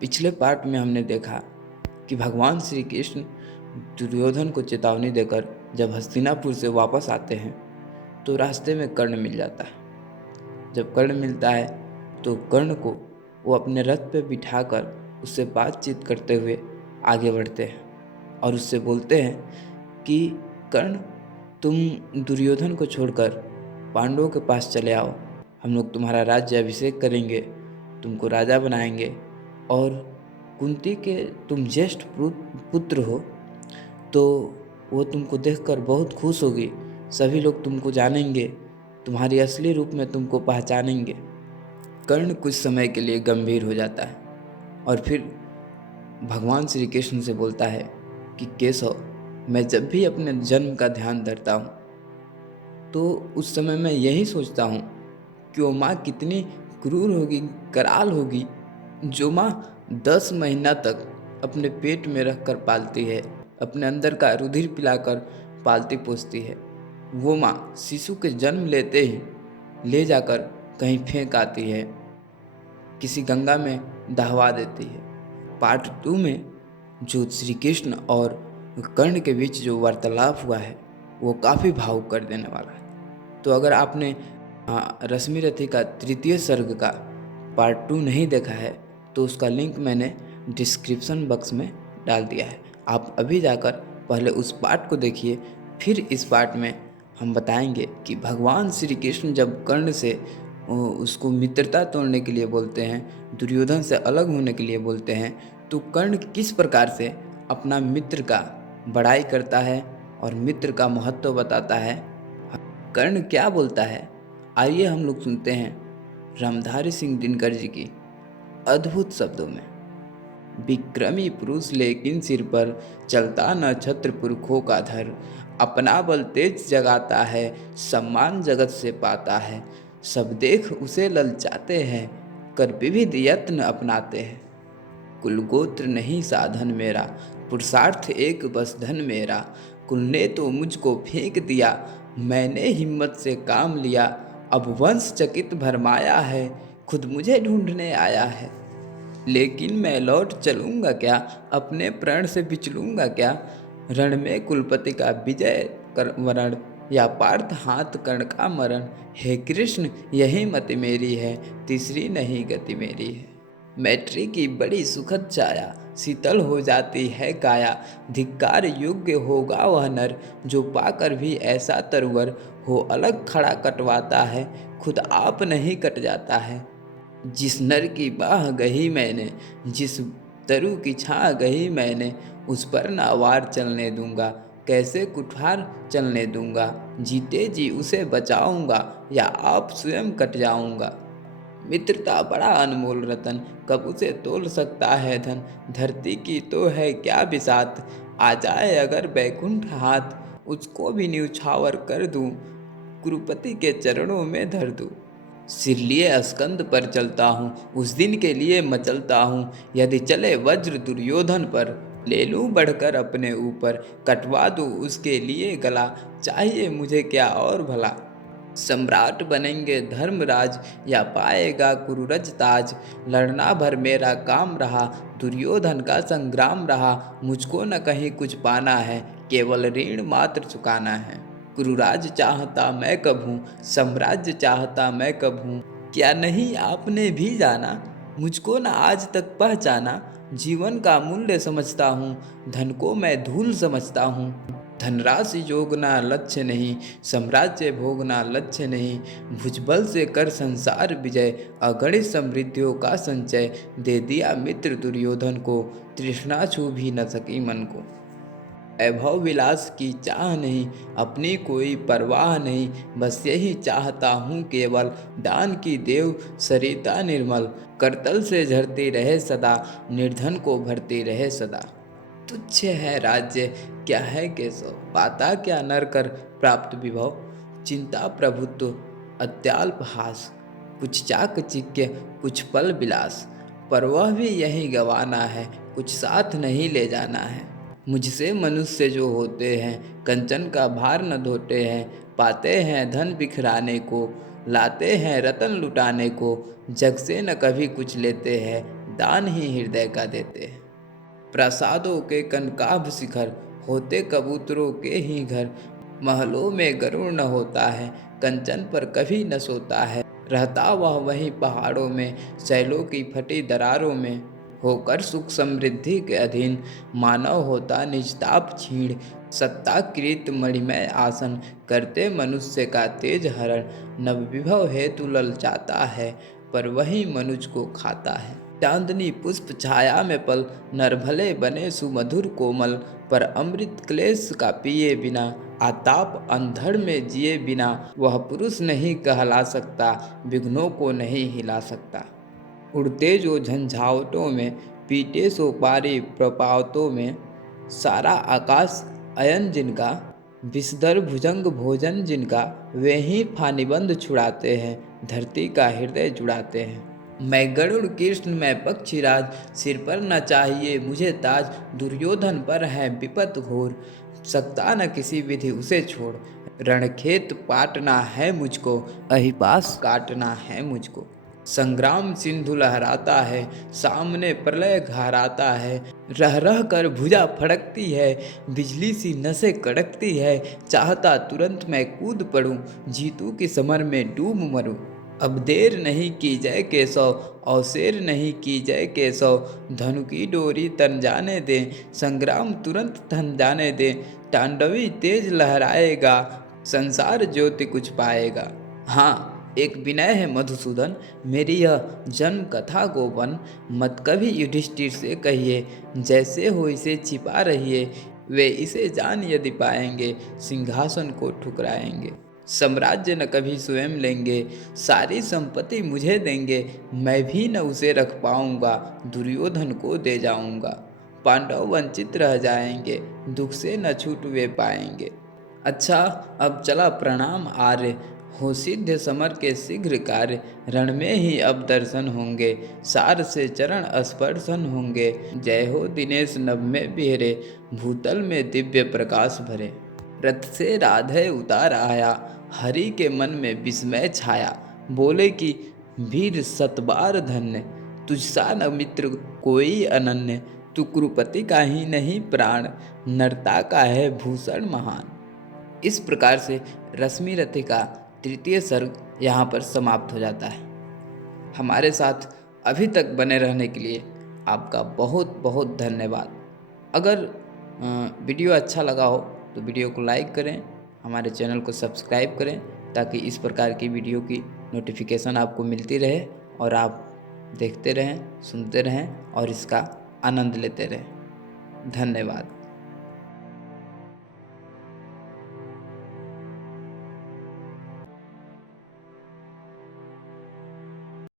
पिछले पार्ट में हमने देखा कि भगवान श्री कृष्ण दुर्योधन को चेतावनी देकर जब हस्तिनापुर से वापस आते हैं तो रास्ते में कर्ण मिल जाता है। जब कर्ण मिलता है तो कर्ण को वो अपने रथ पे बिठाकर उससे बातचीत करते हुए आगे बढ़ते हैं और उससे बोलते हैं कि कर्ण, तुम दुर्योधन को छोड़कर पांडवों के पास चले आओ, हम लोग तुम्हारा राज्य अभिषेक करेंगे, तुमको राजा बनाएंगे और कुंती के तुम ज्येष्ठ पुत्र हो तो वो तुमको देखकर बहुत खुश होगी, सभी लोग तुमको जानेंगे, तुम्हारी असली रूप में तुमको पहचानेंगे। कर्ण कुछ समय के लिए गंभीर हो जाता है और फिर भगवान श्री कृष्ण से बोलता है कि केशव, मैं जब भी अपने जन्म का ध्यान धरता हूँ तो उस समय मैं यही सोचता हूँ कि वो माँ कितनी क्रूर होगी, कराल होगी, जो माँ 10 महीना तक अपने पेट में रख कर पालती है, अपने अंदर का रुधिर पिलाकर पालती पोसती है। वो माँ शिशु के जन्म लेते ही ले जाकर कहीं फेंक आती है, किसी गंगा में दहवा देती है। पार्ट 2 में जो श्री कृष्ण और कर्ण के बीच जो वार्तालाप हुआ है वो काफ़ी भावुक कर देने वाला है। तो अगर आपने रश्मि रथी का तृतीय सर्ग का पार्ट 2 नहीं देखा है तो उसका लिंक मैंने डिस्क्रिप्शन बॉक्स में डाल दिया है। आप अभी जाकर पहले उस पार्ट को देखिए, फिर इस पार्ट में हम बताएंगे कि भगवान श्री कृष्ण जब कर्ण से उसको मित्रता तोड़ने के लिए बोलते हैं, दुर्योधन से अलग होने के लिए बोलते हैं, तो कर्ण किस प्रकार से अपना मित्र का बड़ाई करता है और मित्र का महत्व बताता है। कर्ण क्या बोलता है, आइए हम लोग सुनते हैं रामधारी सिंह दिनकर जी की अद्भुत शब्दों में। विक्रमी पुरुष लेकिन सिर पर चलता न छत्र पुरखों का धर, अपना बल तेज जगाता है, सम्मान जगत से पाता है, सब देख उसे ललचाते हैं, कर विविध यत्न अपनाते हैं। कुल गोत्र नहीं साधन मेरा, पुरुषार्थ एक बस धन मेरा, कुल ने तो मुझको फेंक दिया, मैंने हिम्मत से काम लिया, अब वंश चकित भरमाया है, खुद मुझे ढूंढने आया है। लेकिन मैं लौट चलूंगा क्या, अपने प्रण से बिचलूंगा क्या, रण में कुलपति का विजय कर वरण, या पार्थ हाथ कर्ण का मरण, हे कृष्ण यही मति मेरी है, तीसरी नहीं गति मेरी है। मैत्री की बड़ी सुखद छाया, शीतल हो जाती है काया, धिक्कार योग्य होगा वह नर, जो पाकर भी ऐसा तरवर हो, अलग खड़ा कटवाता है, खुद आप नहीं कट जाता है। जिस नर की बाह गही मैंने, जिस तरु की छाँ गही मैंने, उस पर ना वार चलने दूंगा, कैसे कुठार चलने दूंगा, जीते जी उसे बचाऊंगा, या आप स्वयं कट जाऊंगा। मित्रता बड़ा अनमोल रतन, कब उसे तोल सकता है धन, धरती की तो है क्या बिसात, आ जाए अगर बैकुंठ हाथ, उसको भी न्यौछावर कर दूं, कुरुपति के चरणों में धर दूं। सिर लिए स्कंद पर चलता हूँ, उस दिन के लिए मचलता हूँ, यदि चले वज्र दुर्योधन पर, ले लूँ बढ़कर अपने ऊपर, कटवा दूँ उसके लिए गला, चाहिए मुझे क्या और भला। सम्राट बनेंगे धर्मराज, या पाएगा कुरुरज ताज, लड़ना भर मेरा काम रहा, दुर्योधन का संग्राम रहा, मुझको न कहीं कुछ पाना है, केवल ऋण मात्र चुकाना है। कुरुराज चाहता मैं कब हूँ, साम्राज्य चाहता मैं कब हूँ, क्या नहीं आपने भी जाना, मुझको न आज तक पहचाना, जीवन का मूल्य समझता हूँ, धन को मैं धूल समझता हूँ, धनराशि जोगना लक्ष्य नहीं, साम्राज्य भोगना लक्ष्य नहीं, भुजबल से कर संसार विजय, अगणित समृद्धियों का संचय, दे दिया मित्र दुर्योधन को, तृष्णा छू भी न सकी मन को। वैभव विलास की चाह नहीं, अपनी कोई परवाह नहीं, बस यही चाहता हूँ केवल, दान की देव सरिता निर्मल, करतल से झरती रहे सदा, निर्धन को भरती रहे सदा। तुच्छ है राज्य क्या है केशव, पाता क्या नर कर प्राप्त विभव, चिंता प्रभुत्व अत्याल्प हास, कुछ चाकचिक्य कुछ पल विलास, पर वह भी यही गवाना है, कुछ साथ नहीं ले जाना है। मुझसे मनुष्य जो होते हैं, कंचन का भार न ढोते हैं, पाते हैं धन बिखराने को, लाते हैं रतन लुटाने को, जग से न कभी कुछ लेते हैं, दान ही हृदय का देते हैं। प्रासादों के कनकाभ शिखर होते कबूतरों के ही घर, महलों में गरुड़ न होता है, कंचन पर कभी न सोता है, रहता वह वहीं पहाड़ों में, शैलों की फटी दरारों में, होकर सुख समृद्धि के अधीन, मानव होता निजताप छीण, सत्ताकृत मणिमय आसन, करते मनुष्य का तेज हरण, नवविभव हेतु ललचाता है, पर वही मनुज को खाता है। चांदनी पुष्प छाया में पल, नर भले बने सुमधुर कोमल, पर अमृत क्लेश का पिए बिना, आताप अंधड़ में जिए बिना, वह पुरुष नहीं कहला सकता, विघ्नों को नहीं हिला सकता। उड़ते जो झंझावटों में, पीटे सो पारी प्रपातों में, सारा आकाश अयन जिनका, विषधर भुजंग भोजन जिनका, वे ही फानिबंध छुड़ाते हैं, धरती का हृदय जुड़ाते हैं। मैं गरुड़ कृष्ण मैं पक्षीराज, सिर पर न चाहिए मुझे ताज, दुर्योधन पर है विपत घोर, सकता न किसी विधि उसे छोड़, रणखेत पाटना है मुझको, अहिपास काटना है मुझको। संग्राम सिंधु लहराता है, सामने प्रलय घहराता है, रह रह कर भुजा फड़कती है, बिजली सी नसें कड़कती है, चाहता तुरंत मैं कूद पड़ूं, जीतू की समर में डूब मरूं। अब देर नहीं की जय केशव, अवसेर नहीं की जय केशव, धनु की डोरी तन जाने दें, संग्राम तुरंत थन जाने दें, तांडवी तेज लहराएगा, संसार ज्योति कुछ पाएगा। हाँ, एक विनय है मधुसूदन, मेरी यह जन्म कथा को वन, मत कभी युधिष्ठिर से कहिए, जैसे हो इसे छिपा रहिए, वे इसे जान यदि पाएंगे, सिंहासन को ठुकराएंगे। साम्राज्य न कभी स्वयं लेंगे, सारी संपत्ति मुझे देंगे, मैं भी न उसे रख पाऊंगा, दुर्योधन को दे जाऊंगा। पांडव वंचित रह जाएंगे, दुख से न छूट वे पाएंगे। अच्छा, अब चला प्रणाम आर्य, हो सिद्ध समर के शीघ्र कार्य, रण में ही अब दर्शन होंगे, सार से चरण स्पर्शन होंगे। जय हो दिनेश नभ में बिहरे, भूतल में दिव्य प्रकाश भरे। रथ से राधे उतार आया, हरि के मन में विस्मय छाया, बोले कि वीर सतबार धन्य, तुझसा न मित्र कोई अनन्य, तू कुरुपति का ही नहीं प्राण, नरता का है भूषण महान। इस प्रकार से रश्मिरथी का तृतीय सर्ग यहाँ पर समाप्त हो जाता है। हमारे साथ अभी तक बने रहने के लिए आपका बहुत बहुत धन्यवाद। अगर वीडियो अच्छा लगा हो तो वीडियो को लाइक करें, हमारे चैनल को सब्सक्राइब करें, ताकि इस प्रकार की वीडियो की नोटिफिकेशन आपको मिलती रहे और आप देखते रहें, सुनते रहें और इसका आनंद लेते रहें। धन्यवाद।